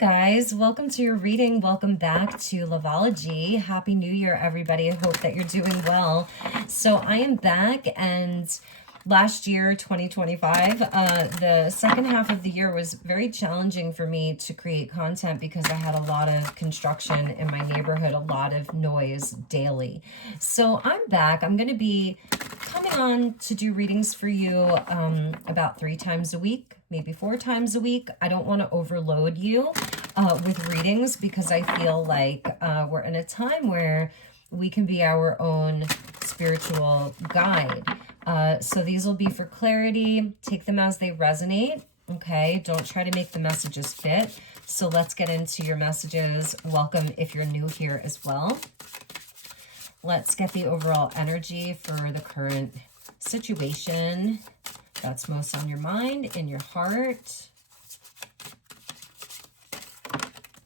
guys, welcome to your reading. Welcome back to Loveology. Happy New Year, everybody. I hope that you're doing well. So I am back, and last year, 2025, the second half of the year was very challenging for me to create content because I had a lot of construction in my neighborhood, a lot of noise daily. So I'm back. I'm going to be coming on to do readings for you about 3 times a week, maybe 4 times a week. I don't want to overload you with readings because I feel like we're in a time where we can be our own spiritual guide. So these will be for clarity. Take them as they resonate. Okay, don't try to make the messages fit. So let's get into your messages. Welcome if you're new here as well. Let's get the overall energy for the current situation that's most on your mind, in your heart.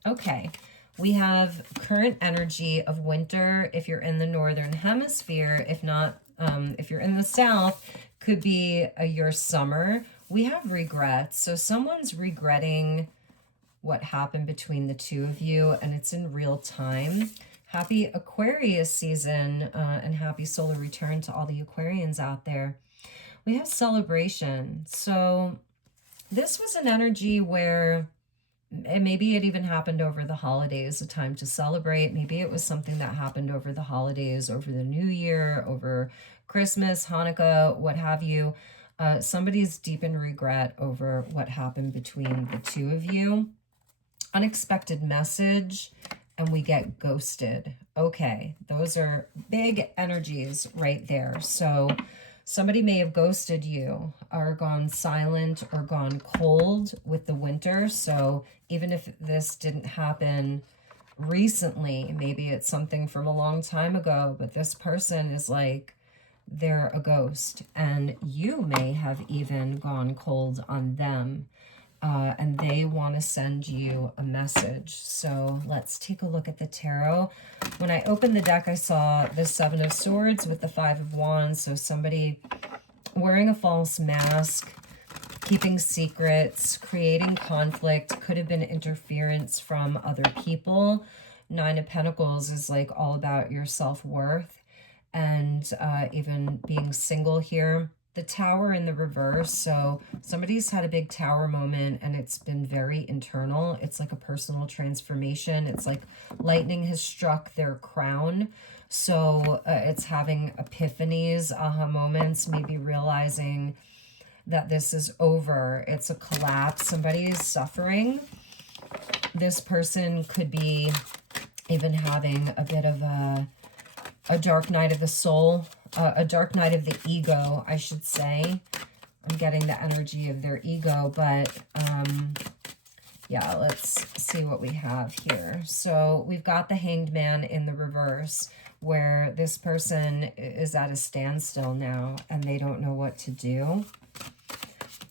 Okay, we have current energy of winter if you're in the northern hemisphere. If not, if you're in the south, could be your summer. We have regrets. So someone's regretting what happened between the two of you, and it's in real time. Happy Aquarius season and happy solar return to all the Aquarians out there. We have celebration. So this was an energy where maybe it even happened over the holidays, a time to celebrate. Maybe it was something that happened over the holidays, over the New Year, over Christmas, Hanukkah, what have you. Somebody's deep in regret over what happened between the two of you. Unexpected message, and we get ghosted. Okay, those are big energies right there. So somebody may have ghosted you or gone silent or gone cold with the winter. So even if this didn't happen recently, maybe it's something from a long time ago, but this person is like, they're a ghost, and you may have even gone cold on them. And they want to send you a message. So let's take a look at the tarot. When I opened the deck, I saw the 7 of Swords with the 5 of Wands. So somebody wearing a false mask, keeping secrets, creating conflict, could have been interference from other people. 9 of Pentacles is like all about your self-worth and even being single here. The Tower in the reverse, so somebody's had a big tower moment and it's been very internal. It's like a personal transformation. It's like lightning has struck their crown. So it's having epiphanies, aha moments, maybe realizing that this is over. It's a collapse. Somebody is suffering. This person could be even having a bit of a dark night of the soul. A dark night of the ego, I should say. I'm getting the energy of their ego, but yeah, let's see what we have here. So we've got the Hanged Man in the reverse, where this person is at a standstill now and they don't know what to do.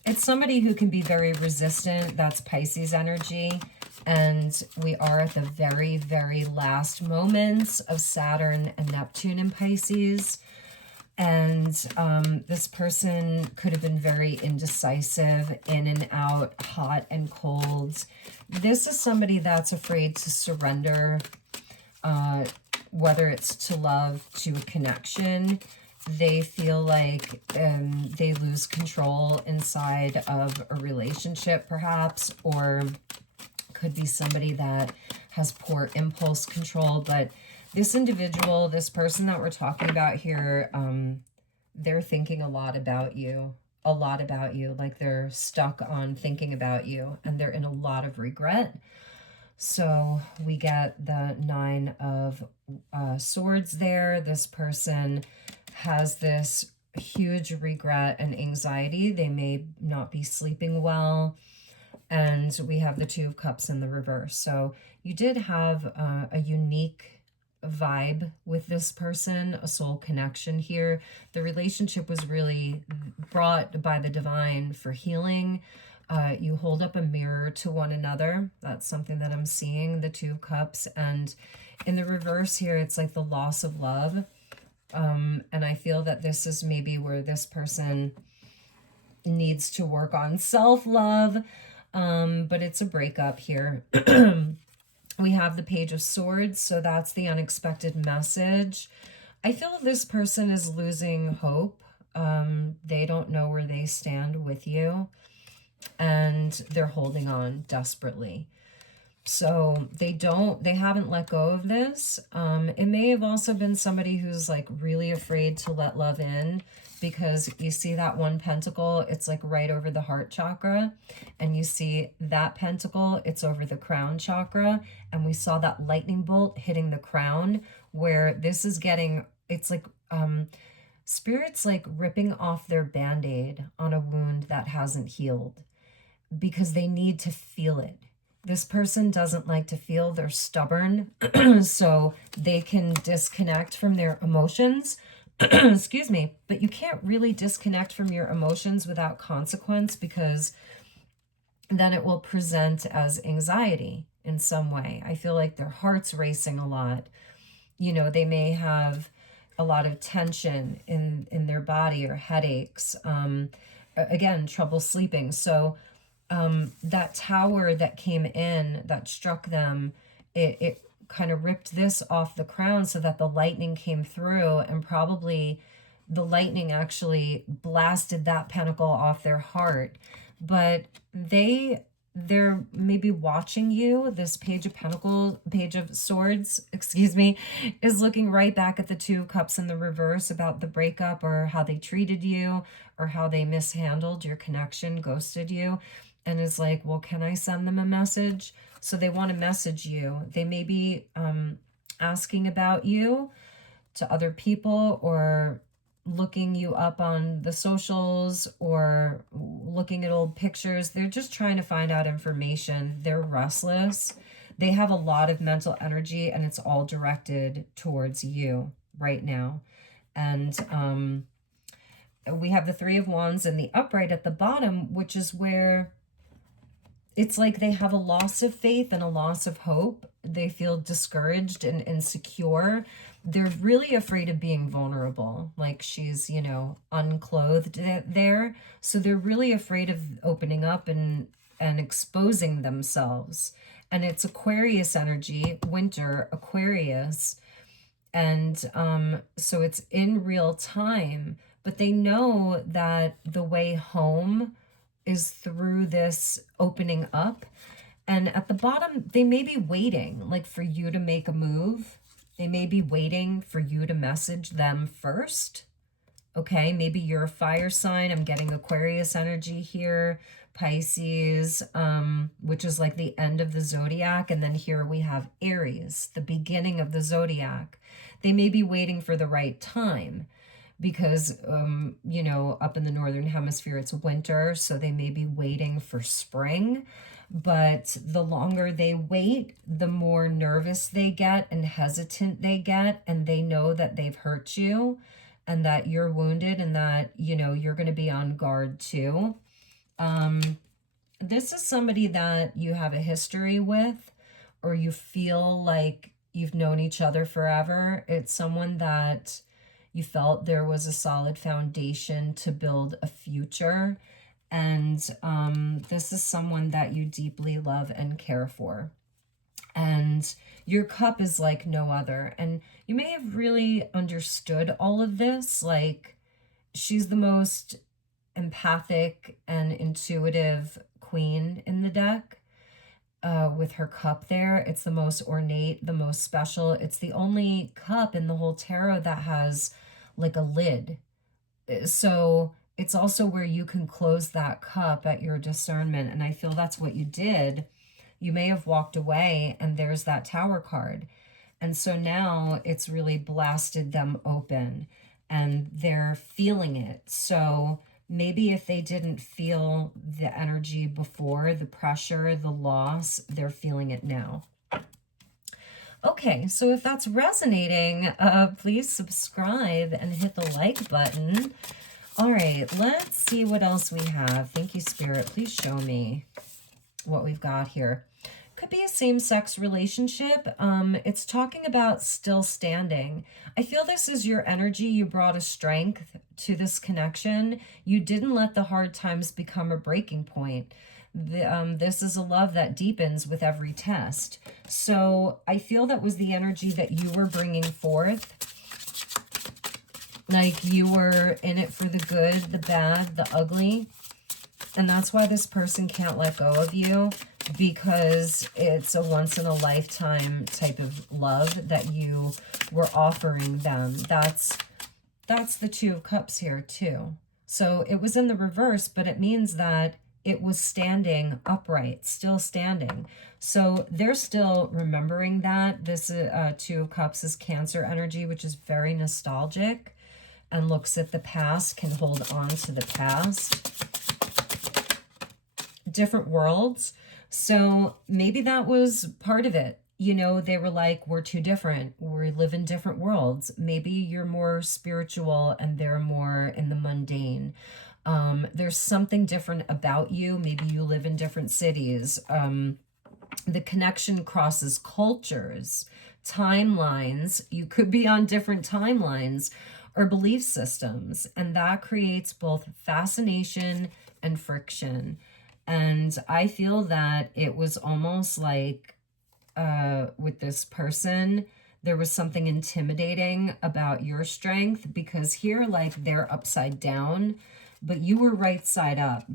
It's somebody who can be very resistant. That's Pisces energy. And we are at the very, very last moments of Saturn and Neptune in Pisces. And this person could have been very indecisive, in and out, hot and cold. This is somebody that's afraid to surrender, whether it's to love, to a connection. They feel like they lose control inside of a relationship, perhaps, or could be somebody that has poor impulse control. But this individual, this person that we're talking about here, they're thinking a lot about you, like they're stuck on thinking about you, and they're in a lot of regret. So we get the 9 of Swords there. This person has this huge regret and anxiety. They may not be sleeping well. And we have the 2 of Cups in the reverse. So you did have a unique vibe with this person, a soul connection here. The relationship was really brought by the divine for healing. You hold up a mirror to one another. That's something that I'm seeing, the 2 of Cups. And in the reverse here, it's like the loss of love. And I feel that this is maybe where this person needs to work on self-love. but it's a breakup here. We have the Page of Swords, so that's the unexpected message. I feel this person is losing hope. They don't know where they stand with you, and they're holding on desperately. So they haven't let go of this. It may have also been somebody who's like really afraid to let love in, because you see that one pentacle, it's like right over the heart chakra, and you see that pentacle, it's over the crown chakra, and we saw that lightning bolt hitting the crown, where this is getting, it's like spirit's like ripping off their band-aid on a wound that hasn't healed, because they need to feel it. This person doesn't like to feel, they're stubborn, so they can disconnect from their emotions. Excuse me, but you can't really disconnect from your emotions without consequence, because then it will present as anxiety in some way. I feel like their heart's racing a lot. You know, they may have a lot of tension in their body, or headaches. Again, trouble sleeping. So that tower that came in, that struck them, it kind of ripped this off the crown so that the lightning came through, and probably the lightning actually blasted that pentacle off their heart. But they're maybe watching you. This Page of Pentacles, Page of Swords, excuse me, is looking right back at the Two of Cups in the reverse about the breakup, or how they treated you, or how they mishandled your connection, ghosted you, and is like, well, can I send them a message? So they want to message you. They may be asking about you to other people, or looking you up on the socials, or looking at old pictures. They're just trying to find out information. They're restless. They have a lot of mental energy, and it's all directed towards you right now. And we have the Three of Wands in the upright at the bottom, which is where it's like they have a loss of faith and a loss of hope. They feel discouraged and insecure. They're really afraid of being vulnerable. Like she's, you know, unclothed there. So they're really afraid of opening up and exposing themselves. And it's Aquarius energy, winter, Aquarius. And so it's in real time. But they know that the way home is through this opening up. And at the bottom, they may be waiting, like, for you to make a move. They may be waiting for you to message them first. Okay, maybe you're a fire sign. I'm getting Aquarius energy here, Pisces, which is like the end of the zodiac. And then here we have Aries, the beginning of the zodiac. They may be waiting for the right time, because, you know, up in the Northern Hemisphere, it's winter, so they may be waiting for spring. But the longer they wait, the more nervous they get and hesitant they get, and they know that they've hurt you, and that you're wounded, and that, you know, you're going to be on guard too. This is somebody that you have a history with, or you feel like you've known each other forever. It's someone that you felt there was a solid foundation to build a future. And this is someone that you deeply love and care for. And your cup is like no other. And you may have really understood all of this. Like, she's the most empathic and intuitive queen in the deck. With her cup there, it's the most ornate, the most special. It's the only cup in the whole tarot that has like a lid. So it's also where you can close that cup at your discernment. And I feel that's what you did. You may have walked away, and there's that Tower card. And so now it's really blasted them open, and they're feeling it. So maybe if they didn't feel the energy before, the pressure, the loss, they're feeling it now. Okay, so if that's resonating, please subscribe and hit the like button. All right, let's see what else we have. Thank you, Spirit. Please show me what we've got here. Could be a same-sex relationship. It's talking about still standing. I feel this is your energy. You brought a strength to this connection. You didn't let the hard times become a breaking point. This is a love that deepens with every test. So I feel that was the energy that you were bringing forth. Like you were in it for the good, the bad, the ugly. And that's why this person can't let go of you, because it's a once in a lifetime type of love that you were offering them. That's the Two of Cups here too. So it was in the reverse, but it means that it was standing upright, still standing. So they're still remembering that. This Two of Cups is Cancer energy, which is very nostalgic and looks at the past, can hold on to the past. Different worlds. So maybe that was part of it. You know, they were like, we're too different. We live in different worlds. Maybe you're more spiritual and they're more in the mundane. There's something different about you. Maybe you live in different cities. The connection crosses cultures, timelines. You could be on different timelines or belief systems. And that creates both fascination and friction. And I feel that it was almost like with this person, there was something intimidating about your strength, because here, like, they're upside down, but you were right side up.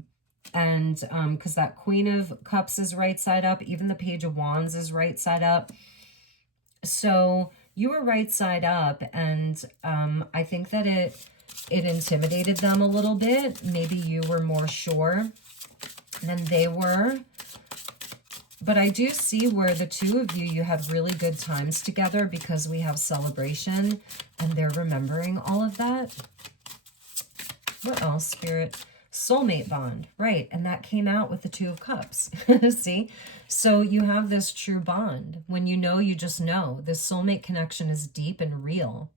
And because that Queen of Cups is right side up, even the Page of Wands is right side up. So you were right side up, and I think that it intimidated them a little bit. Maybe you were more sure than they were. But I do see where the two of you had really good times together, because we have celebration and they're remembering all of that. What else, Spirit? Soulmate bond, right? And that came out with the Two of Cups. See? So you have this true bond. When you know, you just know. This soulmate connection is deep and real.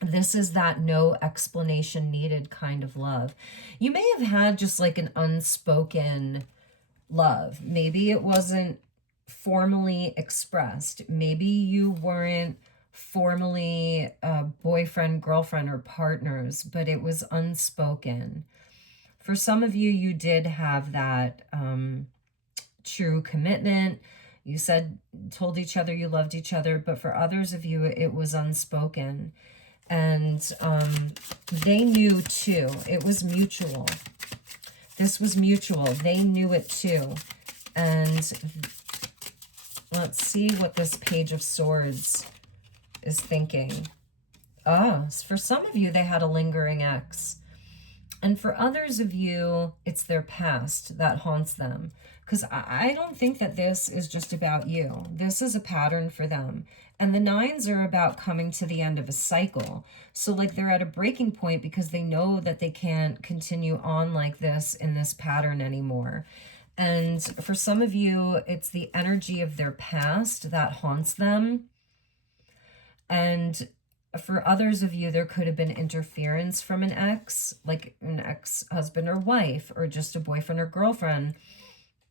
This is that no explanation needed kind of love. You may have had just like an unspoken love. Maybe it wasn't formally expressed. Maybe you weren't formally boyfriend, girlfriend, or partners, but it was unspoken. For some of you, you did have that true commitment. You told each other you loved each other, but for others of you, it was unspoken. And they knew too. It was mutual. This was mutual. They knew it too. And let's see what this Page of Swords is thinking. For some of you, they had a lingering ex. And for others of you, it's their past that haunts them. Because I don't think that this is just about you. This is a pattern for them. And the nines are about coming to the end of a cycle. So like they're at a breaking point because they know that they can't continue on like this in this pattern anymore. And for some of you, it's the energy of their past that haunts them. And for others of you, there could have been interference from an ex, like an ex-husband or wife, or just a boyfriend or girlfriend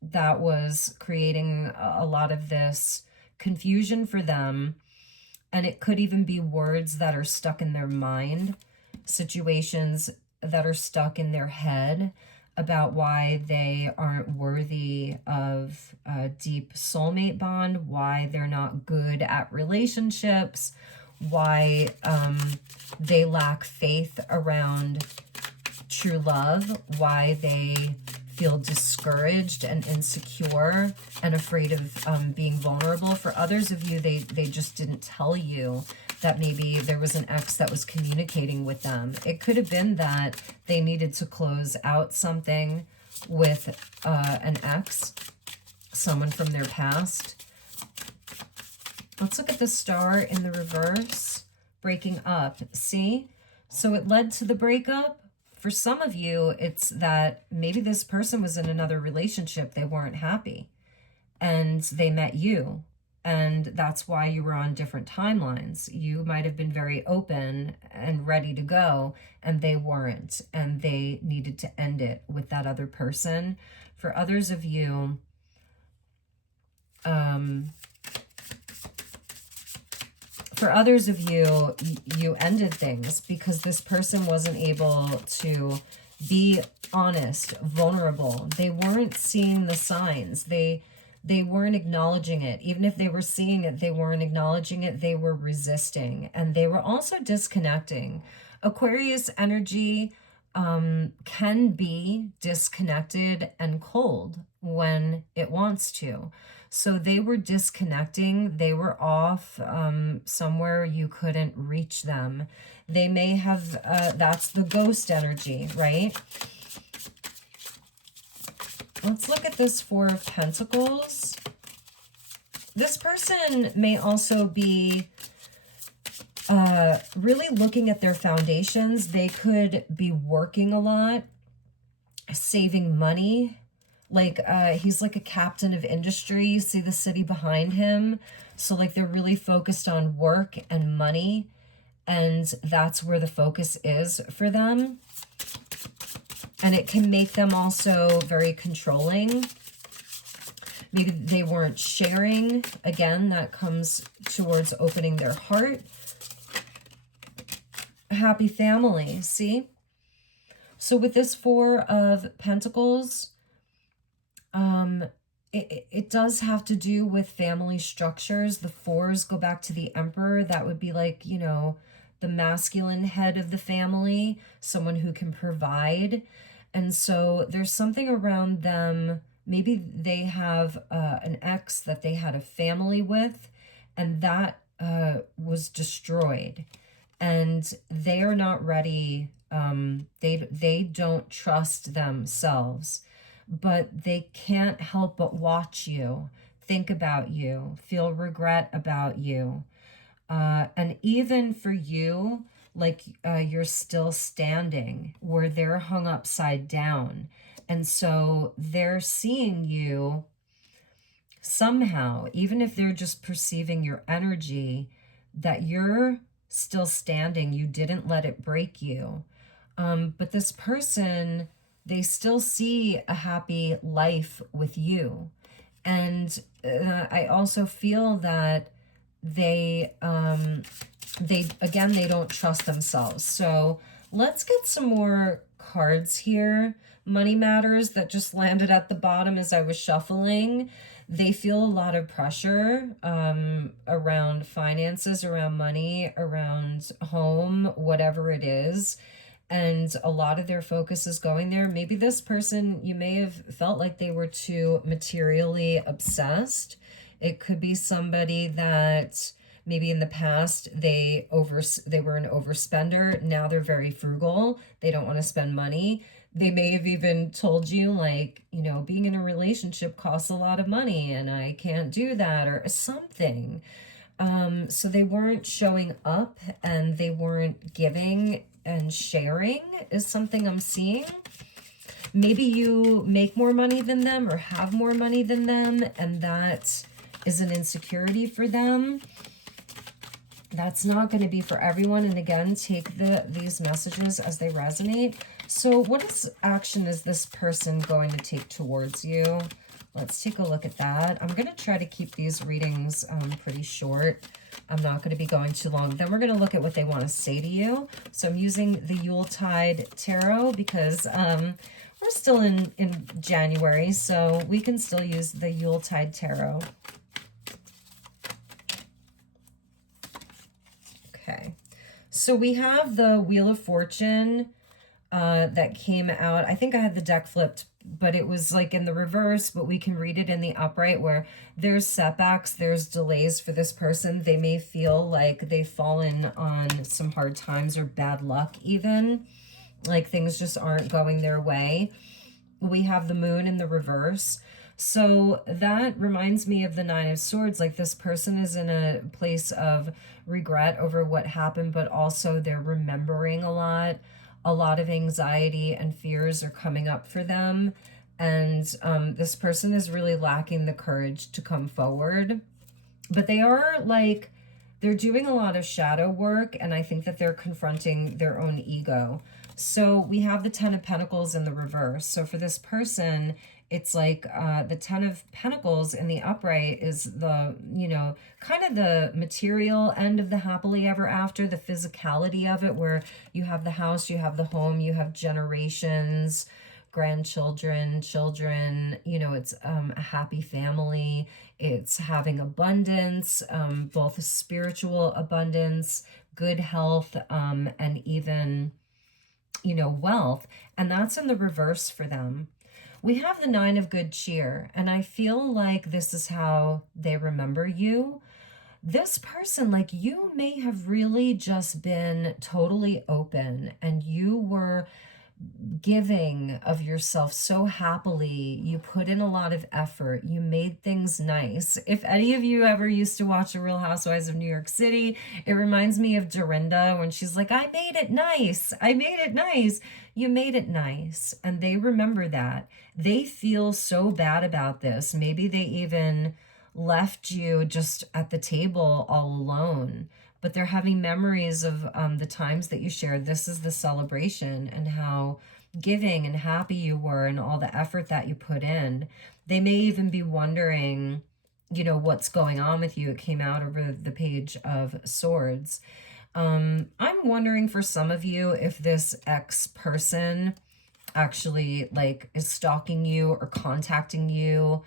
that was creating a lot of this confusion for them. And it could even be words that are stuck in their mind, situations that are stuck in their head about why they aren't worthy of a deep soulmate bond, why they're not good at relationships, why they lack faith around true love, why they feel discouraged and insecure and afraid of being vulnerable. For others of you, they just didn't tell you that maybe there was an ex that was communicating with them. It could have been that they needed to close out something with an ex, someone from their past. Let's look at the Star in the reverse, breaking up. See? So it led to the breakup. For some of you, it's that maybe this person was in another relationship. They weren't happy and they met you. And that's why you were on different timelines. You might have been very open and ready to go, and they weren't. And they needed to end it with that other person. For others of you, you ended things because this person wasn't able to Be honest, vulnerable. They weren't seeing the signs. They weren't acknowledging it. Even if they were seeing it, they weren't acknowledging it. They were resisting, and they were also disconnecting. Aquarius energy can be disconnected and cold when it wants to. So they were disconnecting. They were off somewhere you couldn't reach them. They may have, that's the ghost energy, right? Let's look at this Four of Pentacles. This person may also be really looking at their foundations. They could be working a lot, saving money. Like he's like a captain of industry. You see the city behind him. So like they're really focused on work and money. And that's where the focus is for them. And it can make them also very controlling. Maybe they weren't sharing. Again, that comes towards opening their heart. Happy family, see? So with this Four of Pentacles, it does have to do with family structures. The fours go back to the Emperor. That would be like, you know, the masculine head of the family, someone who can provide. And so there's something around them. Maybe they have an ex that they had a family with, and that was destroyed. And they are not ready. They don't trust themselves, but they can't help but watch you, think about you, feel regret about you. And even for you, like you're still standing where they're hung upside down. And so they're seeing you somehow, even if they're just perceiving your energy, that you're still standing. You didn't let it break you. But this person, they still see a happy life with you. And I also feel that they don't trust themselves. So let's get some more cards here. Money matters that just landed at the bottom as I was shuffling. They feel a lot of pressure around finances, around money, around home, whatever it is. And a lot of their focus is going there. Maybe this person, you may have felt like they were too materially obsessed. It could be somebody that maybe in the past they were an overspender. Now they're very frugal. They don't want to spend money. They may have even told you, like, you know, being in a relationship costs a lot of money and I can't do that, or something. So they weren't showing up and they weren't giving and sharing is something I'm seeing. Maybe you make more money than them or have more money than them, and that is an insecurity for them. That's not going to be for everyone. And again, take these messages as they resonate. So what action is this person going to take towards you? Let's take a look at that. I'm going to try to keep these readings pretty short. I'm not going to be going too long. Then we're going to look at what they want to say to you. So I'm using the Yuletide Tarot because we're still in January, so we can still use the Yuletide Tarot. Okay, so we have the Wheel of Fortune that came out. I think I had the deck flipped, but it was like in the reverse, but we can read it in the upright where there's setbacks, there's delays for this person. They may feel like they've fallen on some hard times or bad luck even, like things just aren't going their way. We have the Moon in the reverse. So that reminds me of the Nine of Swords. Like this person is in a place of regret over what happened, but also they're remembering a lot. A lot of anxiety and fears are coming up for them. And this person is really lacking the courage to come forward. But they are like, they're doing a lot of shadow work. And I think that they're confronting their own ego. So we have the Ten of Pentacles in the reverse. So for this person, It's like the Ten of Pentacles in the upright is the, you know, kind of the material end of the happily ever after, the physicality of it, where you have the house, you have the home, you have generations, grandchildren, children, you know, it's a happy family. It's having abundance, both a spiritual abundance, good health, and even, you know, wealth. And that's in the reverse for them. We have the Nine of Good Cheer, and I feel like this is how they remember you. This person, like, you may have really just been totally open, and you were giving of yourself so happily. You put in a lot of effort. You made things nice. If any of you ever used to watch The Real Housewives of New York City, it reminds me of Dorinda when she's like, I made it nice. I made it nice. You made it nice. And they remember that. They feel so bad about this. Maybe they even left you just at the table all alone, but they're having memories of the times that you shared. This is the celebration and how giving and happy you were and all the effort that you put in. They may even be wondering, you know, what's going on with you. It came out over the Page of Swords. I'm wondering for some of you if this ex person actually like is stalking you or contacting you,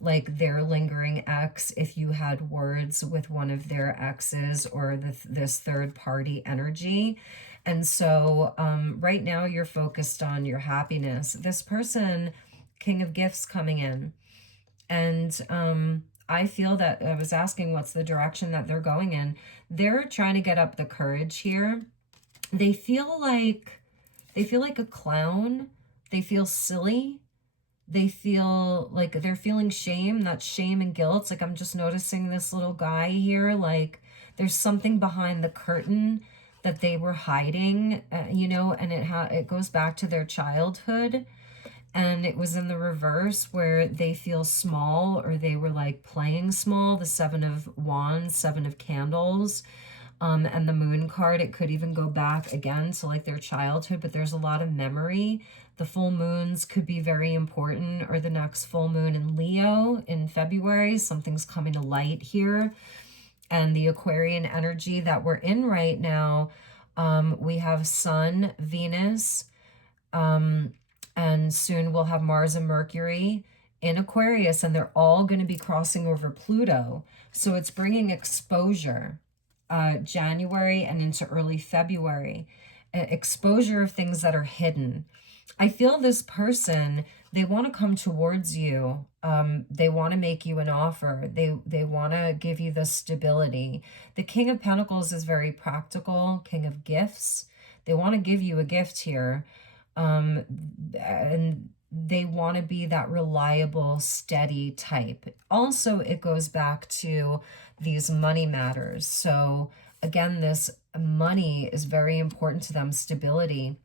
like their lingering ex, if you had words with one of their exes or this third party energy. And so right now you're focused on your happiness. This person, King of Gifts coming in. And I feel that I was asking what's the direction that they're going in. They're trying to get up the courage here. They feel like a clown. They feel silly. They feel like they're feeling shame. That's shame and guilt. It's like, I'm just noticing this little guy here. Like there's something behind the curtain that they were hiding, you know, and it goes back to their childhood. And it was in the reverse where they feel small, or they were like playing small. The Seven of Wands, Seven of Candles. And the Moon card, it could even go back again to like their childhood, but there's a lot of memory. The full moons could be very important, or the next full moon in Leo in February. Something's coming to light here. And the Aquarian energy that we're in right now, we have Sun, Venus, and soon we'll have Mars and Mercury in Aquarius, and they're all going to be crossing over Pluto. So it's bringing exposure. January and into early February, exposure of things that are hidden. I feel this person, they want to come towards you. They want to make you an offer. They want to give you the stability. The King of Pentacles is very practical, King of Gifts. They want to give you a gift here. And they want to be that reliable, steady type. Also, it goes back to these money matters. So again, this money is very important to them, stability.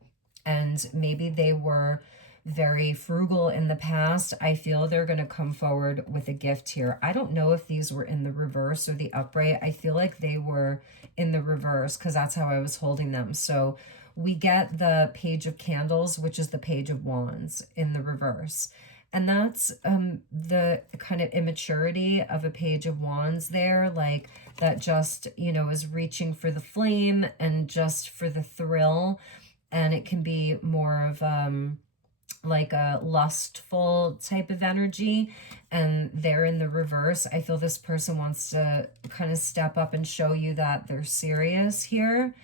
And maybe they were very frugal in the past. I feel they're going to come forward with a gift here. I don't know if these were in the reverse or the upright. I feel like they were in the reverse because that's how I was holding them. So we get the Page of Candles, which is the Page of Wands in the reverse. And that's the kind of immaturity of a Page of Wands there, like that just, you know, is reaching for the flame and just for the thrill. And it can be more of like a lustful type of energy. And they're in the reverse. I feel this person wants to kind of step up and show you that they're serious here.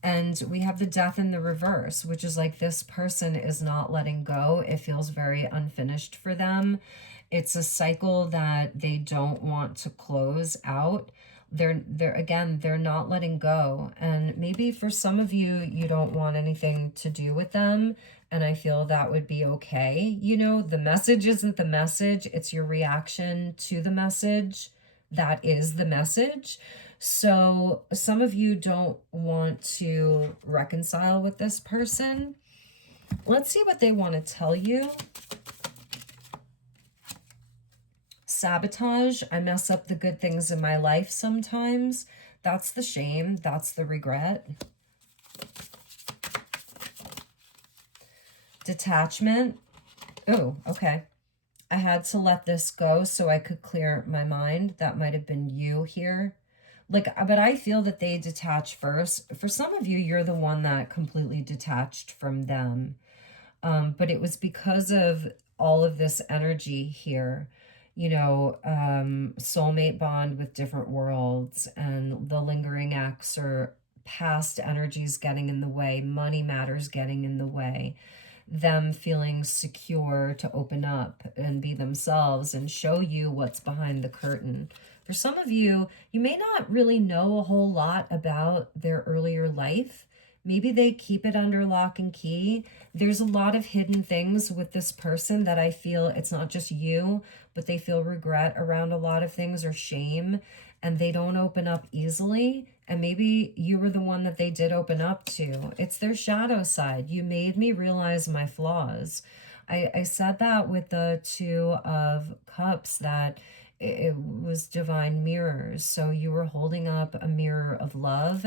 And we have the Death in the reverse, which is like this person is not letting go. It feels very unfinished for them. It's a cycle that they don't want to close out. They're not letting go. And maybe for some of you, you don't want anything to do with them. And I feel that would be okay. You know, the message isn't the message. It's your reaction to the message. That is the message. So some of you don't want to reconcile with this person. Let's see what they want to tell you. Sabotage. I mess up the good things in my life sometimes. That's the shame. That's the regret. Detachment. Oh, okay. I had to let this go so I could clear my mind. That might have been you here. Like, but I feel that they detach first. For some of you, you're the one that completely detached from them. But it was because of all of this energy here, soulmate bond with different worlds, and the lingering ex or past energies getting in the way, money matters getting in the way, them feeling secure to open up and be themselves and show you what's behind the curtain. For some of you, you may not really know a whole lot about their earlier life. Maybe they keep it under lock and key. There's a lot of hidden things with this person that I feel it's not just you, but they feel regret around a lot of things or shame, and they don't open up easily. And maybe you were the one that they did open up to. It's their shadow side. You made me realize my flaws. I said that with the Two of Cups, that it was divine mirrors. So you were holding up a mirror of love.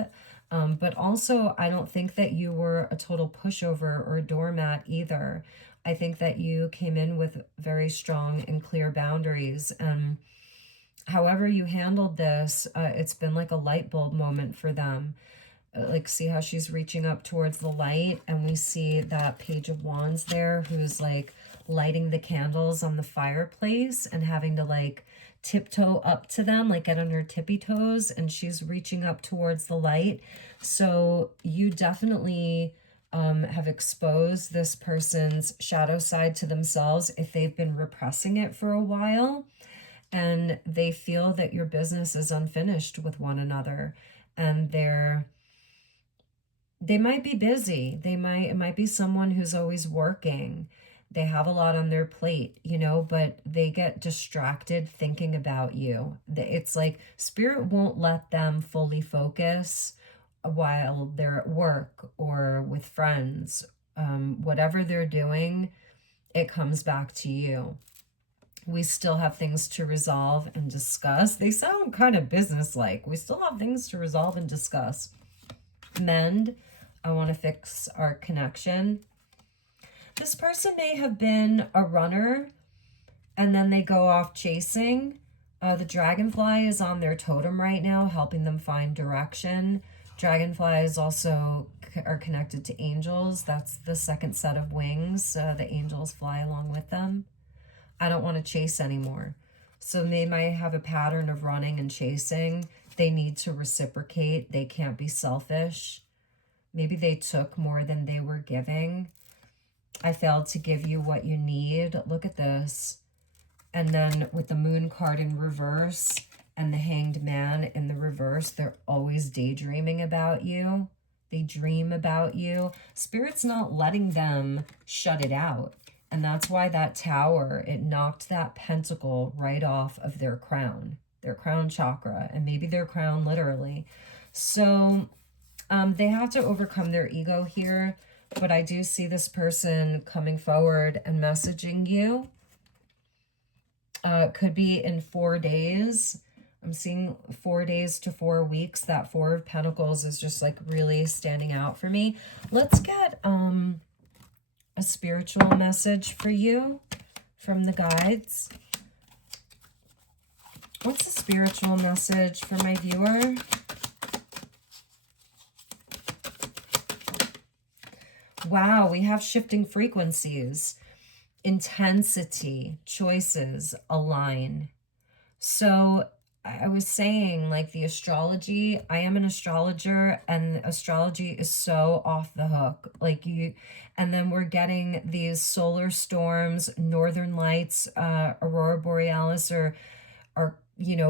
But also, I don't think that you were a total pushover or a doormat either. I think that you came in with very strong and clear boundaries. And however you handled this, it's been like a light bulb moment for them. Like, see how she's reaching up towards the light, and we see that Page of Wands there, who's like lighting the candles on the fireplace and having to like tiptoe up to them, like get on her tippy toes, and she's reaching up towards the light. So you definitely have exposed this person's shadow side to themselves if they've been repressing it for a while, and they feel that your business is unfinished with one another, and they might be busy. It might be someone who's always working. They have a lot on their plate, but they get distracted thinking about you. It's like spirit won't let them fully focus while they're at work or with friends. Whatever they're doing, it comes back to you. We still have things to resolve and discuss. They sound kind of business-like. We still have things to resolve and discuss. Mend. I want to fix our connection. This person may have been a runner and then they go off chasing. The dragonfly is on their totem right now, helping them find direction. Dragonflies also are connected to angels. That's the second set of wings. The angels fly along with them. I don't want to chase anymore. So they might have a pattern of running and chasing. They need to reciprocate. They can't be selfish. Maybe they took more than they were giving. I failed to give you what you need. Look at this. And then with the Moon card in reverse and the Hanged Man in the reverse, they're always daydreaming about you. They dream about you. Spirit's not letting them shut it out. And that's why that Tower, it knocked that pentacle right off of their crown chakra, and maybe their crown literally. So they have to overcome their ego here, but I do see this person coming forward and messaging you. Could be in 4 days. I'm seeing 4 days to 4 weeks. That Four of Pentacles is just like really standing out for me. Let's get a spiritual message for you from the guides. What's a spiritual message for my viewer? Wow, we have shifting frequencies, intensity, choices align. So I was saying, like, the astrology, I am an astrologer, and astrology is so off the hook. Like, and then we're getting these solar storms, northern lights, aurora borealis are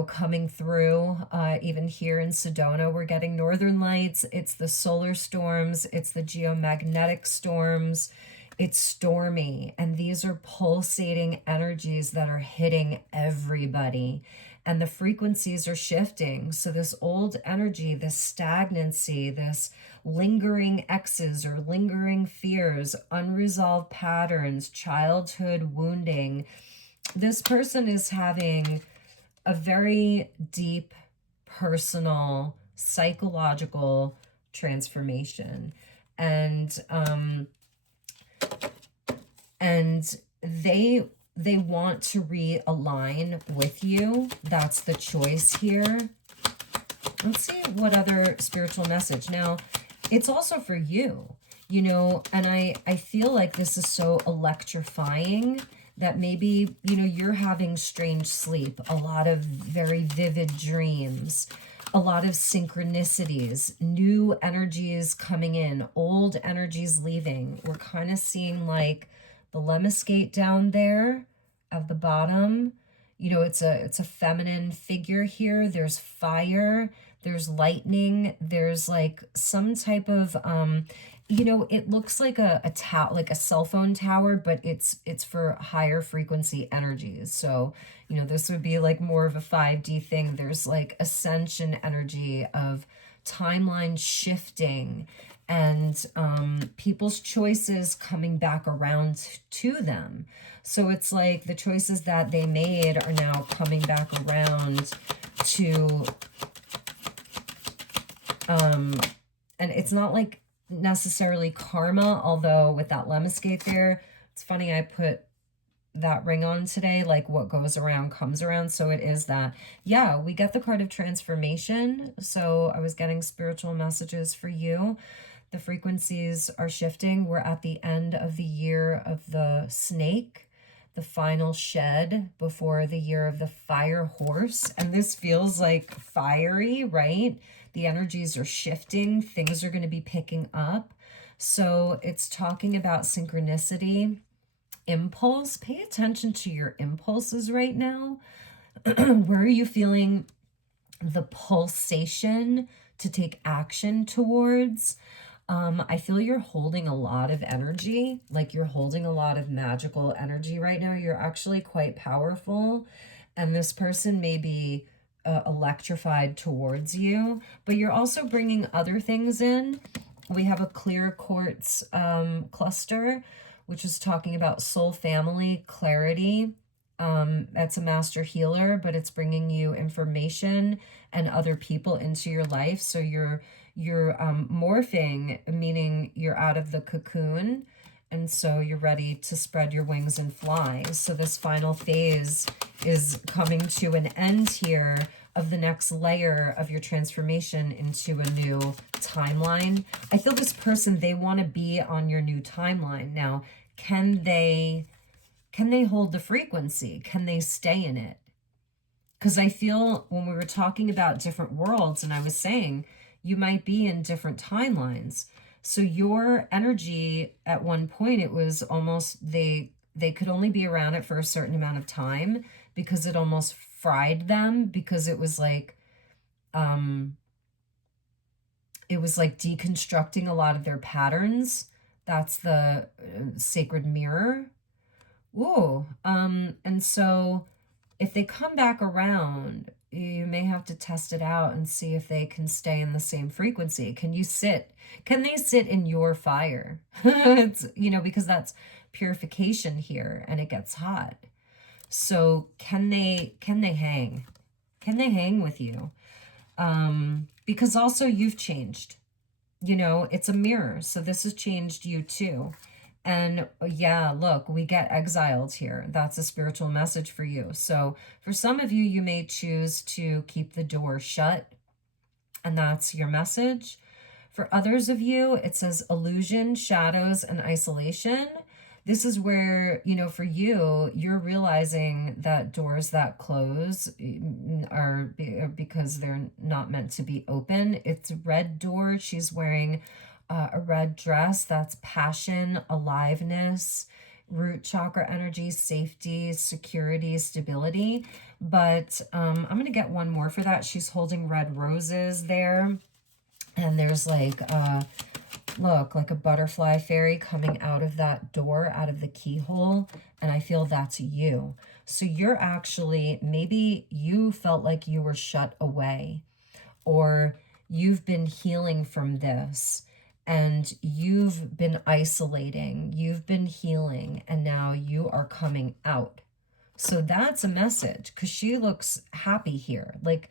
coming through. Even here in Sedona, we're getting northern lights. It's the solar storms. It's the geomagnetic storms. It's stormy. And these are pulsating energies that are hitting everybody. And the frequencies are shifting. So this old energy, this stagnancy, this lingering exes or lingering fears, unresolved patterns, childhood wounding, this person is having a very deep, personal, psychological transformation. And they want to realign with you. That's the choice here. Let's see what other spiritual message. Now, it's also for you, you know, and I feel like this is so electrifying that maybe, you know, you're having strange sleep, a lot of very vivid dreams, a lot of synchronicities, new energies coming in, old energies leaving. We're kind of seeing like the lemniscate down there at the bottom. You know, it's a feminine figure here. There's fire, there's lightning, there's like some type of you know, it looks like like a cell phone tower, but it's for higher frequency energies. So, you know, this would be like more of a 5D thing. There's like ascension energy of timeline shifting and people's choices coming back around to them. So it's like the choices that they made are now coming back around to, and it's not like necessarily karma, although with that lemniscate there, it's funny I put that ring on today, like what goes around comes around. So it is that, yeah, we get the card of transformation. So I was getting spiritual messages for you. The frequencies are shifting. We're at the end of the year of the snake, the final shed before the year of the fire horse. And this feels like fiery, right? The energies are shifting. Things are going to be picking up. So it's talking about synchronicity, impulse. Pay attention to your impulses right now. Where are you feeling the pulsation to take action towards? I feel you're holding a lot of energy, like you're holding a lot of magical energy right now. You're actually quite powerful, and this person may be electrified towards you, but you're also bringing other things in. We have a clear quartz cluster, which is talking about soul family, clarity. That's a master healer, but it's bringing you information and other people into your life. So you're morphing, meaning you're out of the cocoon, and so you're ready to spread your wings and fly. So this final phase is coming to an end here of the next layer of your transformation into a new timeline. I feel this person, they want to be on your new timeline. Now, can they hold the frequency? Can they stay in it? Because I feel when we were talking about different worlds, and I was saying you might be in different timelines. So your energy at one point, it was almost they could only be around it for a certain amount of time because it almost fried them, because it was like deconstructing a lot of their patterns. That's the sacred mirror. Ooh, and so if they come back around, you may have to test it out and see if they can stay in the same frequency. Can they sit in your fire? It's, you know, because that's purification here and it gets hot. So can they hang? Can they hang with you? Because also you've changed. You know, it's a mirror. So this has changed you too. And yeah, look, we get exiled here. That's a spiritual message for you. So for some of you, you may choose to keep the door shut, and that's your message. For others of you, it says illusion, shadows, and isolation. This is where, you know, for you, you're realizing that doors that close are because they're not meant to be open. It's red door. She's wearing a red dress. That's passion, aliveness, root chakra energy, safety, security, stability. But I'm going to get one more for that. She's holding red roses there. And there's like, look, like a butterfly fairy coming out of that door, out of the keyhole. And I feel that's you. So you're actually, maybe you felt like you were shut away, or you've been healing from this, and you've been isolating, you've been healing, and now you are coming out. So that's a message, because she looks happy here. Like,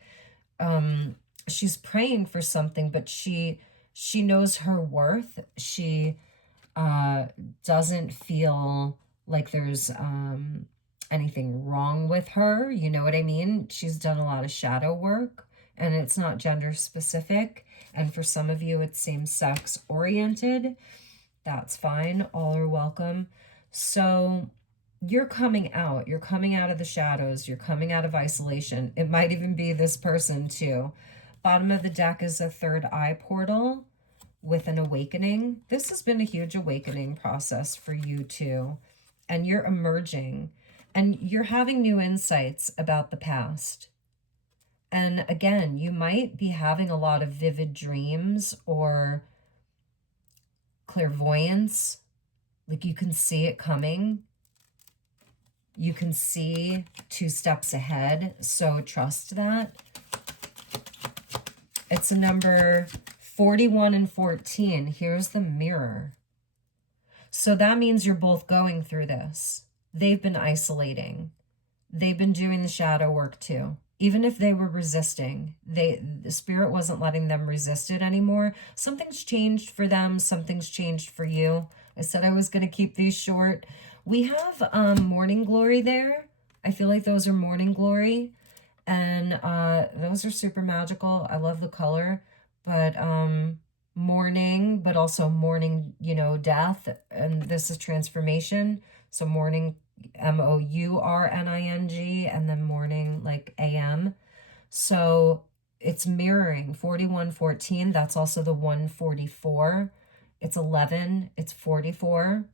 she's praying for something, but she knows her worth. She doesn't feel like there's anything wrong with her. You know what I mean? She's done a lot of shadow work, and it's not gender specific. And for some of you, it's same-sex oriented. That's fine. All are welcome. So you're coming out. You're coming out of the shadows. You're coming out of isolation. It might even be this person too. Bottom of the deck is a third eye portal with an awakening. This has been a huge awakening process for you too. And you're emerging and you're having new insights about the past. And again, you might be having a lot of vivid dreams or clairvoyance. Like you can see it coming. You can see 2 steps ahead. So trust that. It's a number 41 and 14. Here's the mirror. So that means you're both going through this. They've been isolating. They've been doing the shadow work too. Even if they were resisting, the spirit wasn't letting them resist it anymore. Something's changed for them. Something's changed for you. I said I was going to keep these short. We have morning glory there. I feel like those are morning glory. And those are super magical. I love the color. But mourning, but also mourning, you know, death. And this is transformation. So mourning, mourning, and then morning like am. So it's mirroring 4114. That's also the 144. It's 11. It's 44.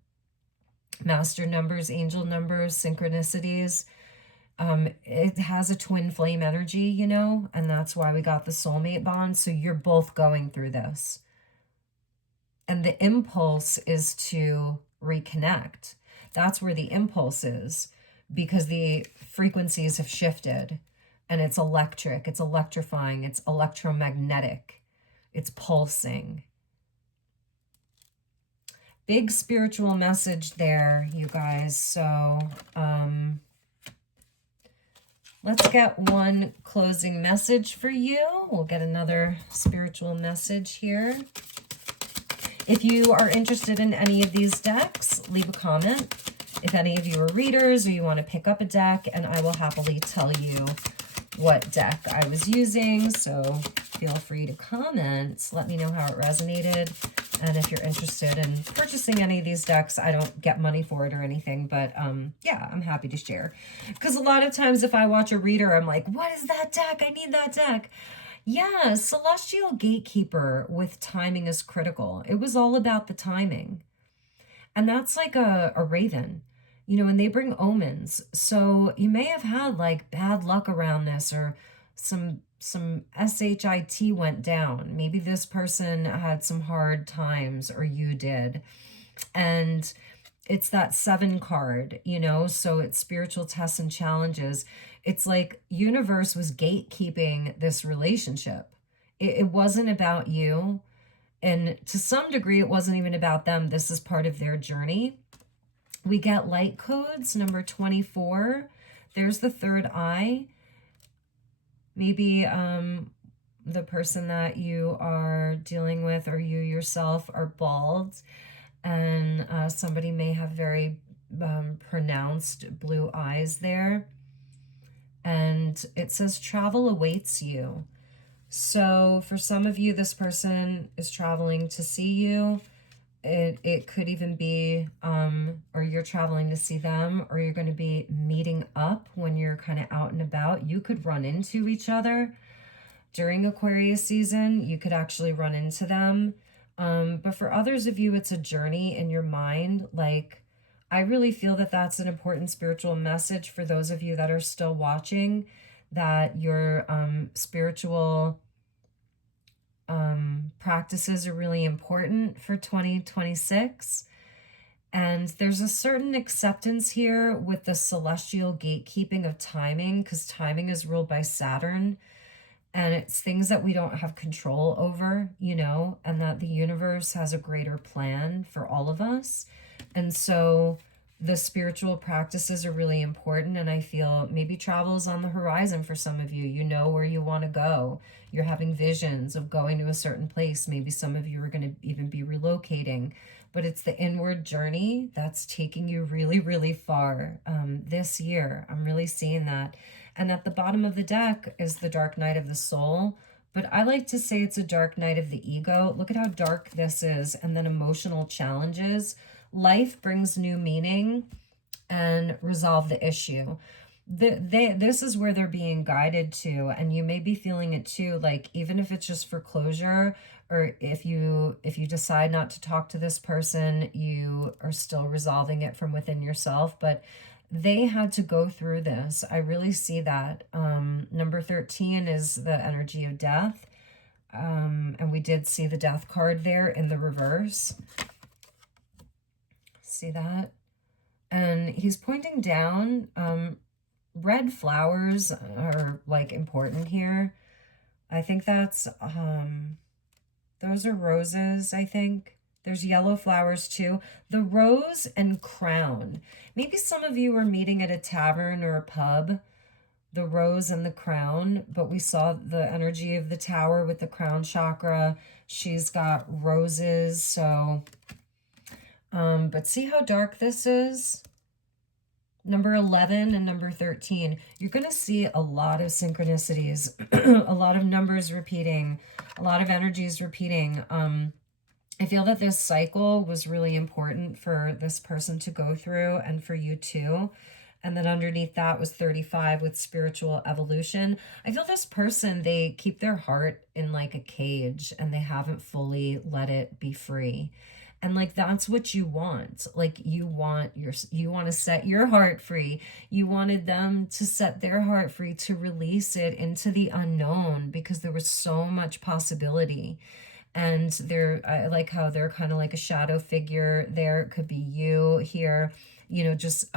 Master numbers, angel numbers, synchronicities. It has a twin flame energy, you know, and that's why we got the soulmate bond. So you're both going through this. And the impulse is to reconnect. That's where the impulse is, because the frequencies have shifted and it's electric, it's electrifying, it's electromagnetic, it's pulsing. Big spiritual message there, you guys. So let's get one closing message for you. We'll get another spiritual message here. If you are interested in any of these decks, leave a comment. If any of you are readers or you want to pick up a deck, and I will happily tell you what deck I was using. So feel free to comment. Let me know how it resonated. And if you're interested in purchasing any of these decks, I don't get money for it or anything, but yeah, I'm happy to share. Because a lot of times if I watch a reader, I'm like, what is that deck? I need that deck. Yeah, Celestial Gatekeeper with timing is critical. It was all about the timing. And that's like a raven, you know, and they bring omens. So you may have had like bad luck around this, or some SHIT went down. Maybe this person had some hard times, or you did. And it's that 7 card, you know, so it's spiritual tests and challenges. It's like universe was gatekeeping this relationship. It wasn't about you. And to some degree, it wasn't even about them. This is part of their journey. We get light codes, number 24. There's the third eye. Maybe the person that you are dealing with, or you yourself, are bald. And somebody may have very pronounced blue eyes there. And it says travel awaits you. So for some of you, this person is traveling to see you. It could even be, or you're traveling to see them, or you're going to be meeting up when you're kind of out and about. You could run into each other during Aquarius season. You could actually run into them. But for others of you, it's a journey in your mind. Like, I really feel that that's an important spiritual message for those of you that are still watching, that your spiritual practices are really important for 2026. And there's a certain acceptance here with the celestial gatekeeping of timing, because timing is ruled by Saturn. And it's things that we don't have control over, you know, and that the universe has a greater plan for all of us. And so the spiritual practices are really important. And I feel maybe travel is on the horizon for some of you. You know where you want to go. You're having visions of going to a certain place. Maybe some of you are going to even be relocating. but it's the inward journey that's taking you really, really far this year. I'm really seeing that. And at the bottom of the deck is the dark night of the soul. But I like to say it's a dark night of the ego. Look at how dark this is. And then emotional challenges. Life brings new meaning and resolve the issue. This is where they're being guided to, and you may be feeling it too, like even if it's just for closure, or if you decide not to talk to this person, you are still resolving it from within yourself, but they had to go through this. I really see that. Number 13 is the energy of death, and we did see the death card there in the reverse. See that? And he's pointing down. Red flowers are like important here. I think that's those are roses, I think. There's yellow flowers too. The rose and crown. Maybe some of you were meeting at a tavern or a pub. The rose and the crown, but we saw the energy of the tower with the crown chakra. She's got roses, so but see how dark this is? Number 11 and number 13, you're going to see a lot of synchronicities, a lot of numbers repeating, a lot of energies repeating. I feel that this cycle was really important for this person to go through and for you too. And then underneath that was 35 with spiritual evolution. I feel this person, they keep their heart in like a cage and they haven't fully let it be free. And like, that's what you want. Like you want to set your heart free. You wanted them to set their heart free, to release it into the unknown, because there was so much possibility. And I like how they're kind of like a shadow figure there. It could be you here, you know, just,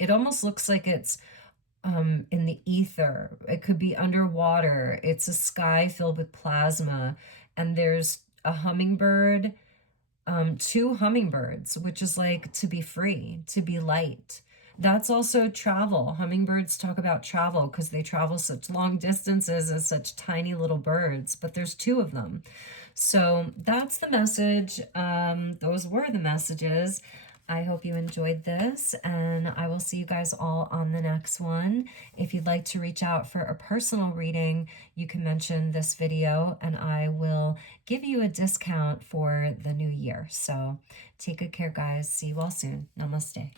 it almost looks like it's, in the ether. It could be underwater. It's a sky filled with plasma, and there's a hummingbird, two hummingbirds, which is like to be free, to be light. That's also travel. Hummingbirds talk about travel because they travel such long distances as such tiny little birds, but there's two of them. So that's the message. Those were the messages. I hope you enjoyed this, and I will see you guys all on the next one. If you'd like to reach out for a personal reading, you can mention this video, and I will give you a discount for the new year. So take good care, guys. See you all soon. Namaste.